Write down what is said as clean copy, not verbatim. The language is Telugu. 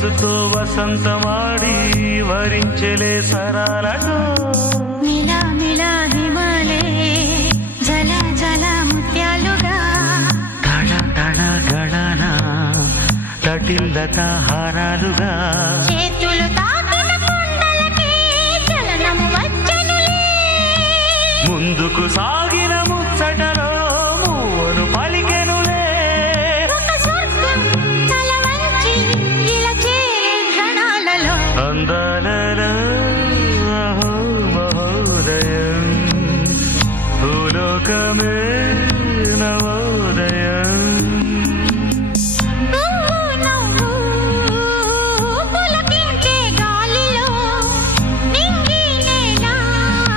వయస్సుతో వసంతమాడి వరించెలే సరాలతో మిలా మిలా హిమాలే జల జల ముత్యాలుగా తళ తళ గళన తటిల్లత హారాలుగా చేతులు తాకిన కుండలకి చలనం వచ్చనులే ముందుకు సాగిన ముచ్చటలో మూవను పలికెనులే ఒక స్వర్గం తల వంచి ఇలా చేరే క్షణాలలో అందాలలో అహో మహోదయం భూలోకమే